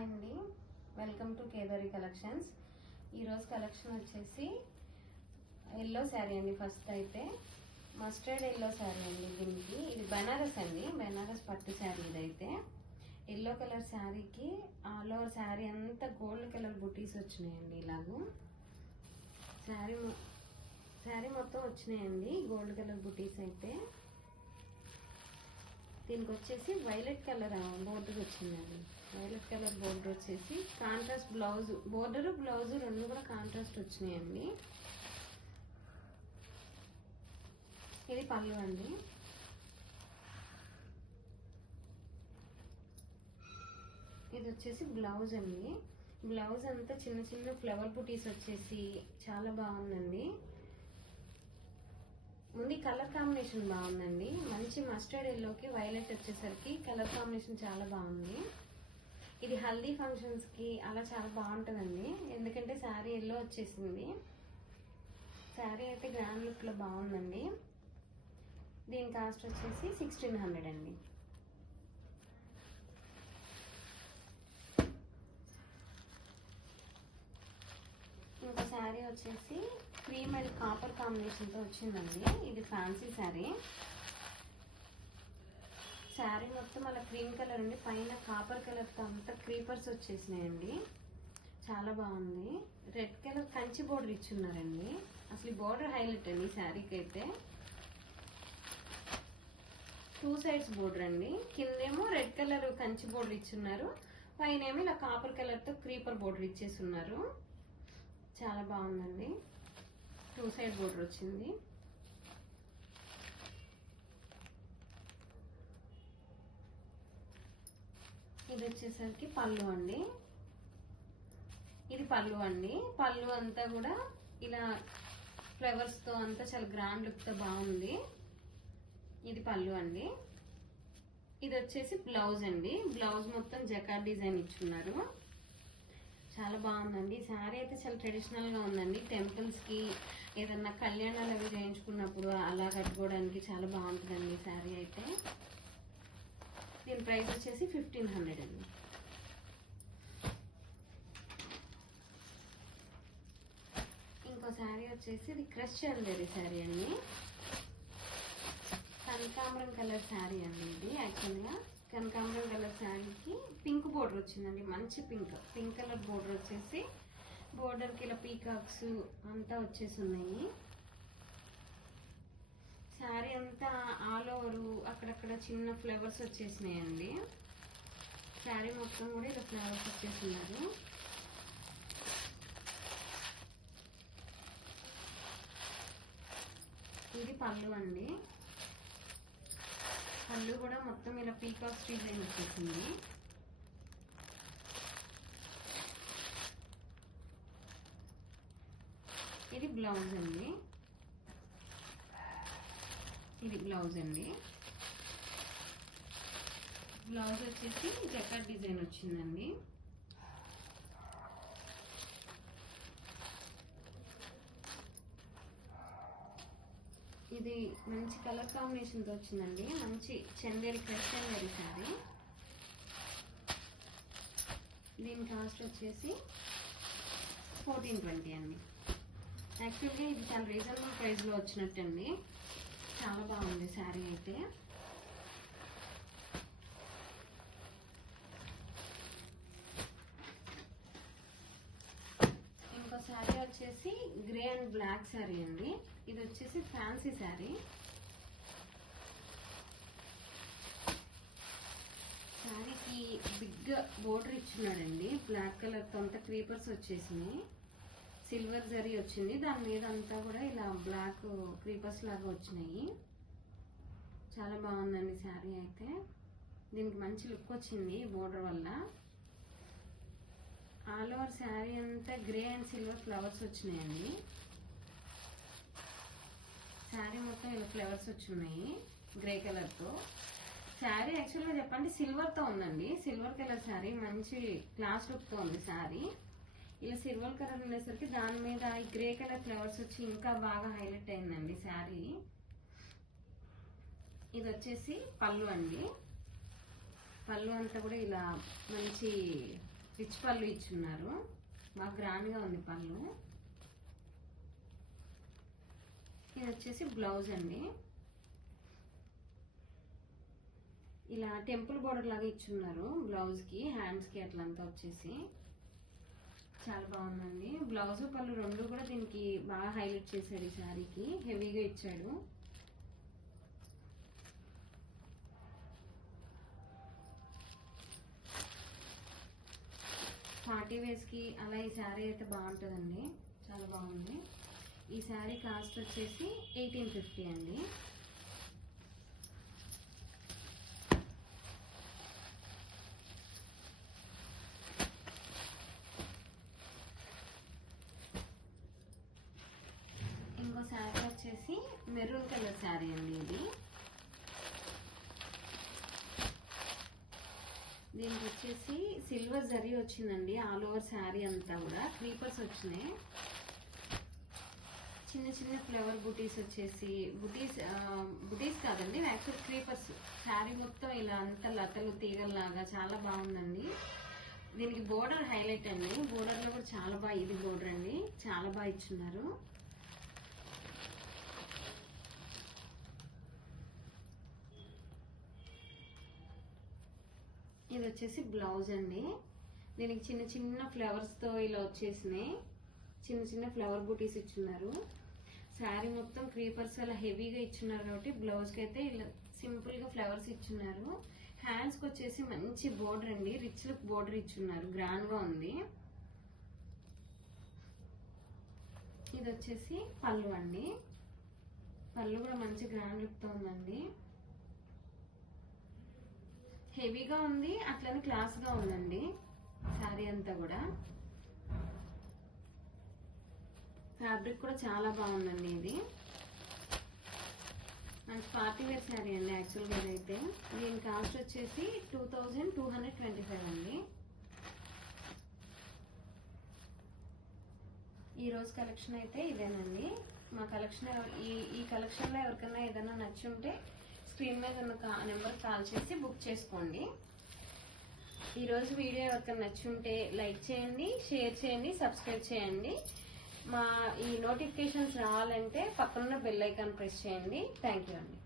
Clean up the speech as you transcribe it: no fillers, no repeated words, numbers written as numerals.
Hi అండి, welcome to Kedari collections. ఈరోజు collection వచ్చేసి ఎల్లో శారీ అండి. ఫస్ట్ అయితే మస్టర్డ్ ఎల్లో శారీ అండి. దీనికి ఇది బనారస్ అండి, బనారస్ పట్టు శారీ. ఇదైతే ఎల్లో కలర్ శారీకి ఆల్ ఓవర్ శారీ అంతా గోల్డ్ కలర్ బుటీస్ వచ్చినాయండి. ఇలాగూ శారీ మొత్తం వచ్చినాయండి గోల్డ్ కలర్ బుటీస్. అయితే దీనికి వచ్చేసి వైలెట్ కలర్ బోర్డర్ వచ్చిందండి. వైలెట్ కలర్ బోర్డర్ వచ్చేసి కాంట్రాస్ట్ బ్లౌజ్, బోర్డర్ బ్లౌజ్ రెండు కూడా కాంట్రాస్ట్ వచ్చినాయండి. ఇది పళ్ళు అండి. ఇది వచ్చేసి బ్లౌజ్ అండి. బ్లౌజ్ అంతా చిన్న చిన్న ఫ్లవర్ బుటీస్ వచ్చేసి చాలా బాగుందండి. ముందు కలర్ కాంబినేషన్ బాగుందండి. మంచి మస్టర్డ్ ఎల్లోకి వైలెట్ వచ్చేసరికి కలర్ కాంబినేషన్ చాలా బాగుంది. ఇది హల్దీ ఫంక్షన్స్ కి అలా చాలా బాగుంటుందండి. ఎందుకంటే శారీ ఎల్లో వచ్చేసింది. శారీ అయితే గ్రాండ్ లుక్ లో బాగుందండి. దీని కాస్ట్ వచ్చేసి 1600 అండి. ఇంకో శారీ వచ్చేసి క్రీమ్ అండ్ కాపర్ కాంబినేషన్ తో వచ్చిందండి. ఇది ఫ్యాన్సీ శారీ. శారీ మొత్తం అలా క్రీమ్ కలర్ అండి, పైన కాపర్ కలర్ తో అంతా క్రీపర్స్ వచ్చేసినాయండి. చాలా బాగుంది. రెడ్ కలర్ కంచి బోర్డర్ ఇచ్చున్నారండి. అసలు బోర్డర్ హైలైట్ అండి శారీకి అయితే. 2 సైడ్స్ బోర్డర్ అండి. కిందేమో రెడ్ కలర్ కంచి బోర్డర్ ఇచ్చున్నారు, పైన ఏమో ఇలా కాపర్ కలర్ తో క్రీపర్ బోర్డర్ ఇచ్చేస్తున్నారు. చాలా బాగుందండి. 2 సైడ్ బోర్డర్ వచ్చింది. ఇది వచ్చేసరికి పళ్ళు అండి. ఇది పళ్ళు అండి. పళ్ళు అంతా కూడా ఇలా ఫ్లవర్స్ తో అంతా చాలా గ్రాండ్ లుక్ తో బాగుంది. ఇది పళ్ళు అండి. ఇది వచ్చేసి బ్లౌజ్ అండి. బ్లౌజ్ మొత్తం జకార్డ్ డిజైన్ ఇచ్చున్నారు. చాలా బాగుందండి. శారీ అయితే చాలా ట్రెడిషనల్ గా ఉందండి. టెంపుల్స్ కి ఏదన్నా కళ్యాణాలు అవి చేయించుకున్నప్పుడు అలా కట్టుకోవడానికి చాలా బాగుంటుందండి శారీ అయితే. దీని ప్రైస్ వచ్చేసి 1500 అండి. ఇంకో శారీ వచ్చేసి ఇది క్రష్ చందేరి శారీ అండి. కనకాంబరం కలర్ శారీ అండి. ఇది యాక్చువల్గా కనకాంబరం కలర్ శారీకి పింక్ బోర్డర్ వచ్చిందండి. మంచి పింక్ కలర్ బోర్డర్ వచ్చేసి బోర్డర్కి ఇలా పీకాక్స్ అంతా వచ్చేసి ఉన్నాయి. శారీ అంతా ఆల్ ఓవర్ అక్కడక్కడ చిన్న ఫ్లవర్స్ వచ్చేసినాయండి. శారీ మొత్తం కూడా ఇలా ఫ్లవర్స్ వచ్చేసినారు. ఇది పళ్ళు అండి. పళ్ళు కూడా మొత్తం ఇలా పీకాక్స్ డిజైన్ వచ్చేసింది. ఇది బ్లౌజ్ అండి. ఇది బ్లౌజ్ అండి. బ్లౌజ్ వచ్చేసి జకార్డ్ డిజైన్ వచ్చిందండి. ఇది మంచి కలర్ కాంబినేషన్ తో వచ్చిందండి. మంచి చందేరి క్రష్ చందేరి శారీ. దీని కాస్ట్ వచ్చేసి 1420 అండి. యాక్చువల్గా ఇది చాలా రీజనబుల్ ప్రైస్ లో వచ్చినట్టండి. చాలా బాగుంది శారీ అయితే. ఇంకో శారీ వచ్చేసి గ్రే అండ్ బ్లాక్ శారీ అండి. ఇది వచ్చేసి ఫ్యాన్సీ శారీ. శారీకి బిగ్ బోర్డర్ ఇచ్చున్నాడండి. బ్లాక్ కలర్ తో అంతా క్రీపర్స్ వచ్చేసినాయి. సిల్వర్ జరీ వచ్చింది. దాని మీద అంతా కూడా ఇలా బ్లాక్ క్రీపర్స్ లాగా వచ్చినాయి. చాలా బాగుందండి శారీ అయితే. దీనికి మంచి లుక్ వచ్చింది బోర్డర్ వల్ల. ఆల్ ఓవర్ శారీ అంతా గ్రే అండ్ సిల్వర్ ఫ్లవర్స్ వచ్చినాయండి. శారీ మొత్తం ఇలా ఫ్లవర్స్ వచ్చున్నాయి గ్రే కలర్ తో. శారీ యాక్చువల్గా చెప్పండి సిల్వర్ తో ఉందండి. సిల్వర్ కలర్ శారీ మంచి క్లాస్ లుక్ తో ఉంది శారీ. ఇలా సిల్వర్ కలర్ ఉండేసరికి దాని మీద ఈ గ్రే కలర్ ఫ్లవర్స్ వచ్చి ఇంకా బాగా హైలైట్ అయిందండి శారీ. ఇది వచ్చేసి పళ్ళు అండి. పళ్ళు అంతా కూడా ఇలా మంచి రిచ్ పళ్ళు ఇచ్చున్నారు, బాగా గ్రాండ్గా ఉంది పళ్ళు. ఇది వచ్చేసి బ్లౌజ్ అండి, ఇలా టెంపుల్ బోర్డర్ లాగా ఇచ్చున్నారు బ్లౌజ్కి, హ్యాండ్స్కి అట్లంతా వచ్చేసి చాలా బాగుందండి. బ్లౌజ్ పళ్ళు రెండు కూడా దీనికి బాగా హైలైట్ చేశాడు, ఈ శారీకి హెవీగా ఇచ్చాడు. పార్టీ వేస్కి అలా ఈ శారీ అయితే బాగుంటుందండి, చాలా బాగుంది. ఈ శారీ కాస్ట్ వచ్చేసి 1850 అండి. ఇంకో శారీ వచ్చేసి మెరూన్ కలర్ శారీ అండి. ఇది దీనికి వచ్చేసి సిల్వర్ జరీ వచ్చిందండి, ఆల్ ఓవర్ శారీ అంతా కూడా క్రీపర్స్ వచ్చినాయి. చిన్న చిన్న ఫ్లవర్ బుటీస్ వచ్చేసి, బుటీస్ కాదండి యాక్చువల్ క్రీపర్స్. శారీ మొత్తం ఇలా అంతా లతలు తీగల్లాగా చాలా బాగుందండి. దీనికి బోర్డర్ హైలైట్ అండి, బోర్డర్లో కూడా చాలా బాగా, ఇది బోర్డర్ అండి చాలా బాగా ఇచ్చున్నారు. ఇది వచ్చేసి బ్లౌజ్ అండి, దీనికి చిన్న చిన్న ఫ్లవర్స్తో ఇలా వచ్చేసినాయి, చిన్న చిన్న ఫ్లవర్ బూటీస్ ఇచ్చున్నారు. శారీ మొత్తం క్రీపర్స్ అలా హెవీగా ఇచ్చున్నారు కాబట్టి బ్లౌజ్కి అయితే ఇలా సింపుల్గా ఫ్లవర్స్ ఇచ్చున్నారు. హ్యాండ్స్కి వచ్చేసి మంచి బోర్డర్ అండి, రిచ్ లుక్ బోర్డర్ ఇచ్చున్నారు, గ్రాండ్గా ఉంది. ఇది వచ్చేసి పళ్ళు అండి, పళ్ళు కూడా మంచి గ్రాండ్ లుక్తో ఉందండి, హెవీగా ఉంది అట్లనే క్లాస్గా ఉందండి శారీ అంతా కూడా. ఫ్యాబ్రిక్ కూడా చాలా బాగుందండి, ఇది మంచి పార్టీ వేర్ శారీ అండి యాక్చువల్గా ఇదైతే. దీని కాస్ట్ వచ్చేసి 2225 అండి. ఈరోజు కలెక్షన్ అయితే ఇదేనండి. మా కలెక్షన్ ఈ కలెక్షన్లో ఎవరికైనా ఏదైనా నచ్చి ఉంటే స్క్రీన్ మీద ఉన్న నెంబర్ కాల్ చేసి బుక్ చేసుకోండి. ఈరోజు వీడియో ఎవరికైనా నచ్చి ఉంటే లైక్ చేయండి, షేర్ చేయండి, సబ్స్క్రైబ్ చేయండి. మా ఈ నోటిఫికేషన్స్ రావాలంటే పక్కన బెల్ ఐకాన్ ప్రెస్ చేయండి. థ్యాంక్ యూ అండి.